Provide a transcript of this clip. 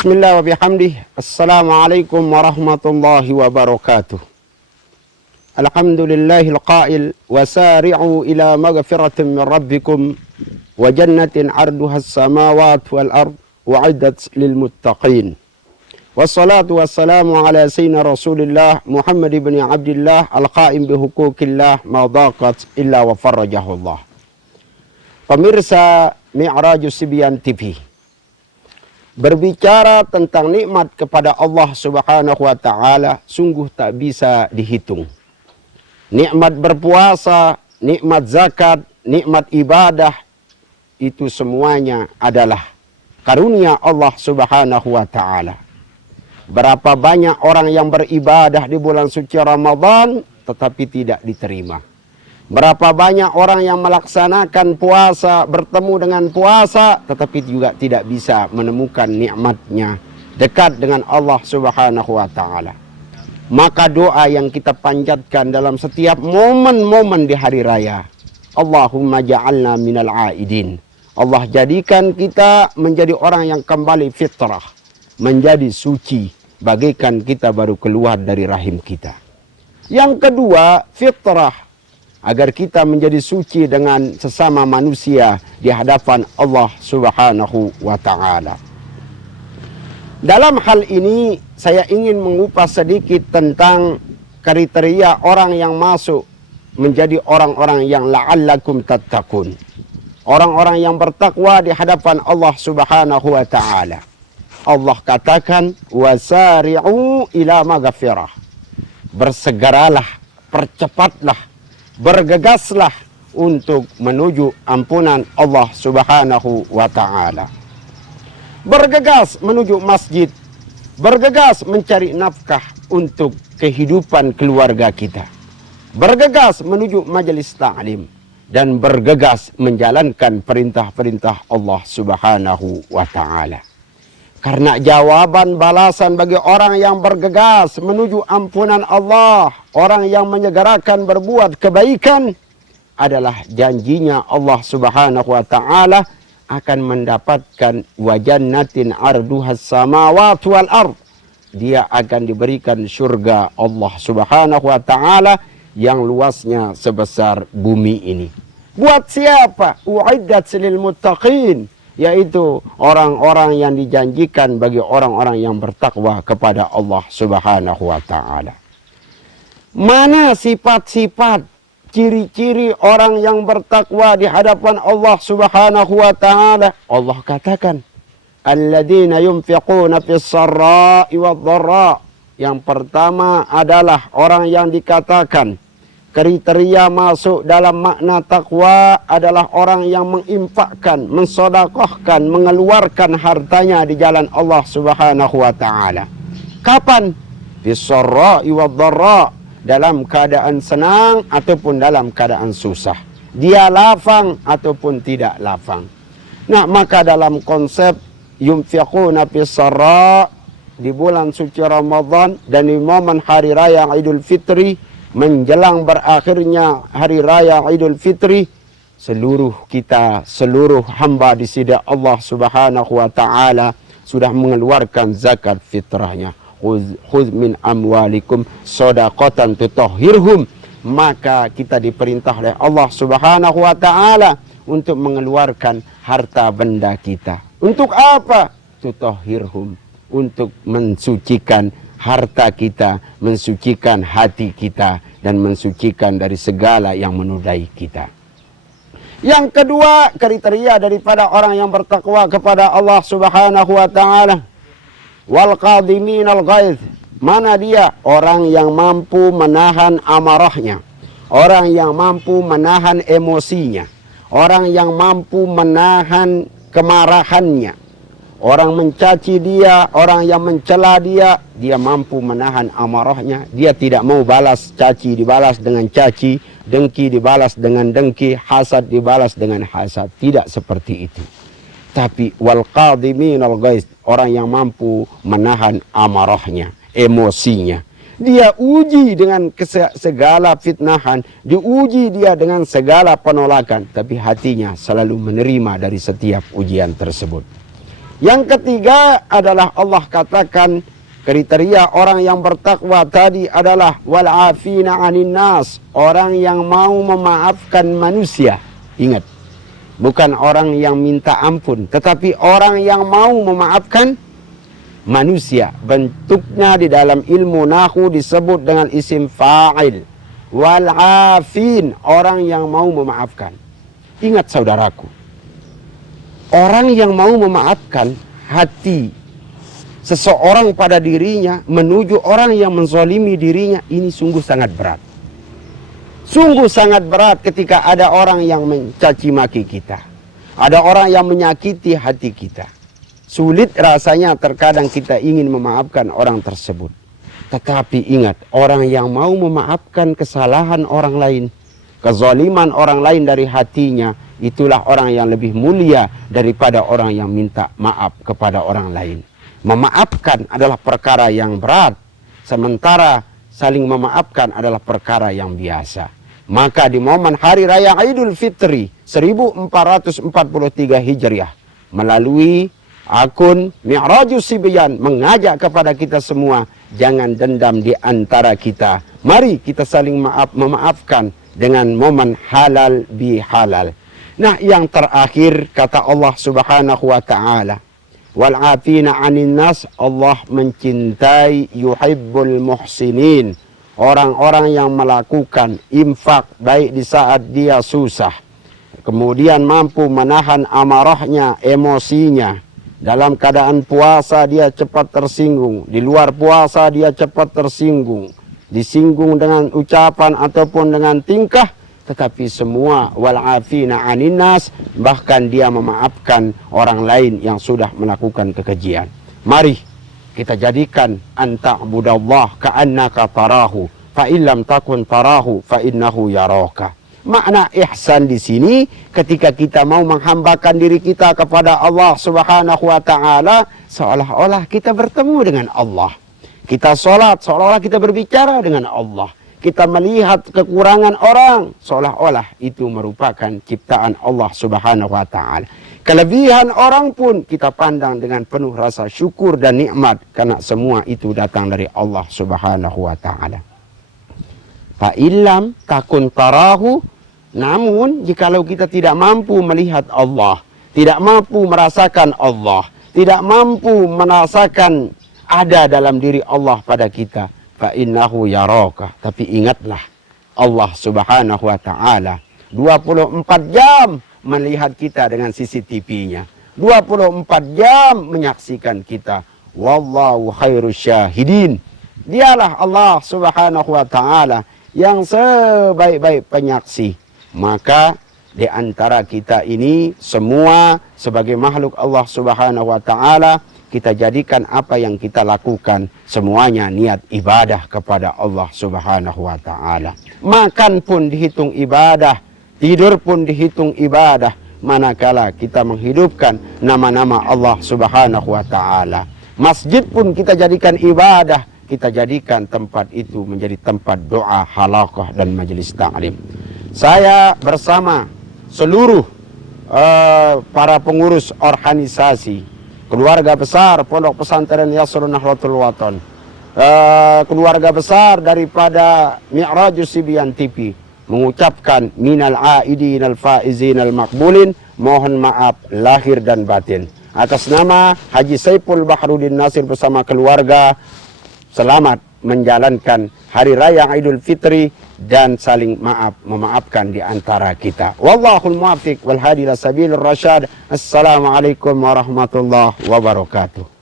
Bismillah wa bihamdih. Assalamualaikum warahmatullahi wabarakatuh. Alhamdulillahil qail wasari'u ila maghfiratin min rabbikum wa jannatin 'arduha as-samawati wal ard wa'iddat lil muttaqin. Wassalatu wassalamu ala sayyidina Rasulillah Muhammad ibn Abdullah al-qaim bi huquqillah ma daqat illa wa farajahu Allah. Pemirsa Mi'rajus Sibyan TV, berbicara tentang nikmat kepada Allah Subhanahu wa taala sungguh tak bisa dihitung. Nikmat berpuasa, nikmat zakat, nikmat ibadah, itu semuanya adalah karunia Allah Subhanahu wa taala. Berapa banyak orang yang beribadah di bulan suci Ramadan tetapi tidak diterima. Berapa banyak orang yang melaksanakan puasa, bertemu dengan puasa, tetapi juga tidak bisa menemukan nikmatnya, dekat dengan Allah Subhanahu wa ta'ala. Maka doa yang kita panjatkan dalam setiap momen-momen di hari raya, Allahumma ja'alna minal aidin. Allah jadikan kita menjadi orang yang kembali fitrah, menjadi suci, bagaikan kita baru keluar dari rahim kita. Yang kedua, fitrah, agar kita menjadi suci dengan sesama manusia di hadapan Allah Subhanahu wa ta'ala. Dalam hal ini saya ingin mengupas sedikit tentang kriteria orang yang masuk menjadi orang-orang yang la'allakum tattaqun. Orang-orang yang bertakwa di hadapan Allah Subhanahu wa ta'ala. Allah katakan wasari'u ila maghfirah. Bersegeralah, percepatlah, bergegaslah untuk menuju ampunan Allah Subhanahu wa ta'ala. Bergegas menuju masjid, bergegas mencari nafkah untuk kehidupan keluarga kita, bergegas menuju majelis ta'lim, dan bergegas menjalankan perintah-perintah Allah Subhanahu wa ta'ala. Karena jawaban balasan bagi orang yang bergegas menuju ampunan Allah, orang yang menyegerakan berbuat kebaikan, adalah janjinya Allah Subhanahu wa ta'ala akan mendapatkan wajannatin arduhas samawati wal ard. Dia akan diberikan surga Allah Subhanahu wa ta'ala yang luasnya sebesar bumi ini. Buat siapa? U'iddat lil muttaqin, yaitu orang-orang yang dijanjikan bagi orang-orang yang bertakwa kepada Allah Subhanahu wa ta'ala. Mana sifat-sifat, ciri-ciri orang yang bertakwa di hadapan Allah Subhanahu wa ta'ala? Allah katakan, alladzina yunfiquna fis sarra'i wad dharra. Yang pertama adalah orang yang dikatakan kriteria masuk dalam makna takwa adalah orang yang menginfakkan, mensedekahkan, mengeluarkan hartanya di jalan Allah Subhanahu wa ta'ala. Kapan? Bisarra'i wadh-dharra, dalam keadaan senang ataupun dalam keadaan susah. Dia lapang ataupun tidak lapang. Nah, maka dalam konsep yunfiquna fisarra di bulan suci Ramadan dan di momen hari raya Idul Fitri, menjelang berakhirnya hari raya Idul Fitri, seluruh kita, seluruh hamba di sisi Allah Subhanahu wa ta'ala sudah mengeluarkan zakat fitrahnya. Khudz min amwalikum shadaqatan tutahhirhum. Maka kita diperintah oleh Allah Subhanahu wa ta'ala untuk mengeluarkan harta benda kita. Untuk apa? Tutahhirhum, untuk mensucikan harta kita, mensucikan hati kita, dan mensucikan dari segala yang menodai kita. Yang kedua, kriteria daripada orang yang bertakwa kepada Allah Subhanahu wa ta'ala, wal qadiminal ghaidh. Mana dia? Orang yang mampu menahan amarahnya, orang yang mampu menahan emosinya, orang yang mampu menahan kemarahannya. Orang mencaci dia, orang yang mencela dia, dia mampu menahan amarahnya. Dia tidak mau balas caci dibalas dengan caci, dengki dibalas dengan dengki, hasad dibalas dengan hasad. Tidak seperti itu. Tapi wal qadiminal ghaidh, orang yang mampu menahan amarahnya, emosinya. Dia uji dengan segala fitnahan, diuji dia dengan segala penolakan, tapi hatinya selalu menerima dari setiap ujian tersebut. Yang ketiga adalah Allah katakan kriteria orang yang bertakwa tadi adalah wal afina 'anin nas, orang yang mau memaafkan manusia. Ingat, bukan orang yang minta ampun, tetapi orang yang mau memaafkan manusia. Bentuknya di dalam ilmu nahwu disebut dengan isim fa'il. Wal afin, orang yang mau memaafkan. Ingat saudaraku, orang yang mau memaafkan hati seseorang pada dirinya menuju orang yang menzalimi dirinya, ini sungguh sangat berat. Sungguh sangat berat ketika ada orang yang mencaci maki kita. Ada orang yang menyakiti hati kita. Sulit rasanya terkadang kita ingin memaafkan orang tersebut. Tetapi ingat, orang yang mau memaafkan kesalahan orang lain, kezaliman orang lain dari hatinya, itulah orang yang lebih mulia daripada orang yang minta maaf kepada orang lain. Memaafkan adalah perkara yang berat, sementara saling memaafkan adalah perkara yang biasa. Maka di momen Hari Raya Idul Fitri 1443 Hijriah, melalui akun Mi'rajus Sibyan mengajak kepada kita semua, jangan dendam di antara kita. Mari kita saling memaafkan dengan momen halal bi halal. Nah, yang terakhir kata Allah Subhanahu wa taala, wal afina 'anin nas, Allah mencintai yuhibbul muhsinin, orang-orang yang melakukan infak baik di saat dia susah, kemudian mampu menahan amarahnya, emosinya. Dalam keadaan puasa dia cepat tersinggung, di luar puasa dia cepat tersinggung, disinggung dengan ucapan ataupun dengan tingkah, tetapi semua wal afina 'anin nas, bahkan dia memaafkan orang lain yang sudah melakukan kekejian. Mari kita jadikan anta'budallah ka'annaka tarahu fa illam takun tarahu fa innahu yaraka. Makna ihsan di sini ketika kita mau menghambakan diri kita kepada Allah Subhanahu wa taala, seolah-olah kita bertemu dengan Allah. Kita sholat seolah-olah kita berbicara dengan Allah. Kita melihat kekurangan orang seolah-olah itu merupakan ciptaan Allah Subhanahu wa taala. Kelebihan orang pun kita pandang dengan penuh rasa syukur dan nikmat karena semua itu datang dari Allah Subhanahu wa taala. Fa illam takun tarahu, namun jikalau kita tidak mampu melihat Allah, tidak mampu merasakan Allah, tidak mampu merasakan ada dalam diri Allah pada kita, fa innahu yaraka, tapi ingatlah Allah Subhanahu wa taala 24 jam melihat kita dengan CCTV-nya, 24 jam menyaksikan kita. Wallahu khairus syahidin. Dialah Allah Subhanahu wa taala yang sebaik-baik penyaksi. Maka di antara kita ini semua sebagai makhluk Allah Subhanahu wa taala, kita jadikan apa yang kita lakukan semuanya niat ibadah kepada Allah Subhanahu wa taala. Makan pun dihitung ibadah, tidur pun dihitung ibadah, manakala kita menghidupkan nama-nama Allah Subhanahu wa taala. Masjid pun kita jadikan ibadah, kita jadikan tempat itu menjadi tempat doa, halaqah dan majelis ta'lim. Saya bersama seluruh para pengurus organisasi keluarga besar Pondok Pesantren Yasrun Nahdlatul Wathon, keluarga besar daripada Mi'rajus Sibyan TV, mengucapkan minal aidin al faizin al makbulin, mohon maaf lahir dan batin. Atas nama Haji Saiful Bahrudin Nasir bersama keluarga, selamat menjalankan Hari Raya Idul Fitri dan saling memaafkan di antara kita. Wallahul muwaffiq wal hadi ila sabilir rasyad. Assalamualaikum warahmatullahi wabarakatuh.